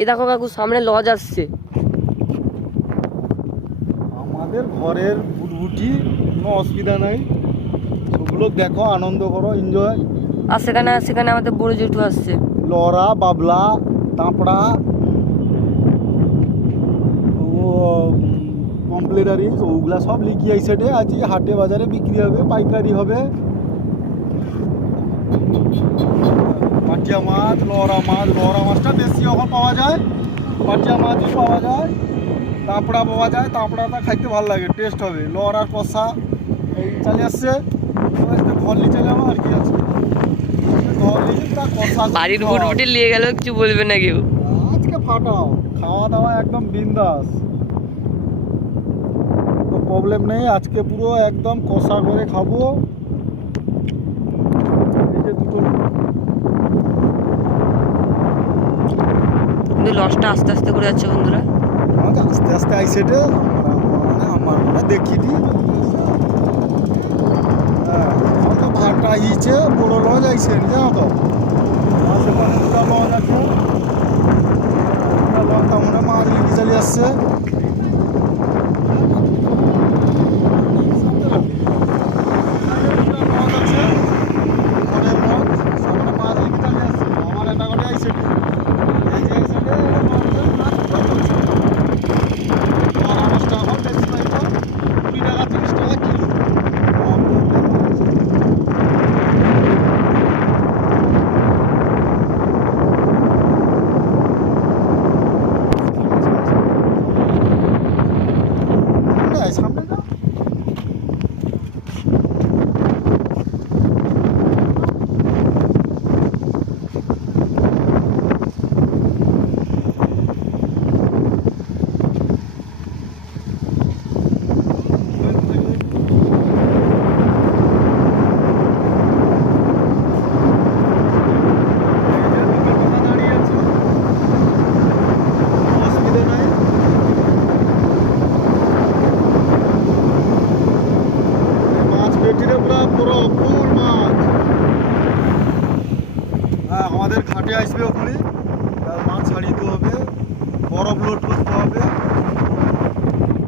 এই দেখো কাকু সামনে লজ আসছে। আমাদের ঘরের বুটবুটি, কোনো অসুবিধা নাই, সেগুলো দেখো, আনন্দ করো, এনজয়। আর সেখানে আমাদের বড় জেঠু আসছে। লরা, বাবলা, তাঁপড়া, ও কমপ্লেটারি, ওগুলা সব লিখি এই সাইডে আছি। হাটে বাজারে বিক্রি হবে, পাইকারি হবে। পাটিয়া মাছ, লরা মাছটা বেশি এখন পাওয়া যায়, পাটিয়া মাছই পাওয়া যায়, তাঁপড়া পাওয়া যায়। তাঁপড়াটা খাইতে ভালো লাগে, টেস্ট হবে। লরার কষা এই চালে আসছে, ঘরলি চালে আমার আর কি আছে, ঘরলি পুরা কষা। বাড়ির বুটবুটি নিয়ে গেলেও কিছু বলবে না কেউ। আজকে ফাটাও, খাওয়া দাওয়া একদম বিন্দাস, তো প্রবলেম নেই। আজকে পুরো একদম কষা করে খাবো। এই যে দুটো কিন্তু লজটা আস্তে আস্তে করে যাচ্ছে বন্ধুরা। আমাকে আস্তে আস্তে আইসেটে আমার মনে দেখিনি। হ্যাঁ, তো ভাড়টা আইছে, বড় লজ আইসেন জানো তো, আছে মানে দুটা লজ আছে। দুটা লজ তার মানে মাছ লিখে চালিয়ে আসছে। সামনে না আমাদের ঘাটে আসবে, ওখানে মাছ ছাড়িতে হবে, বরফ লোড করতে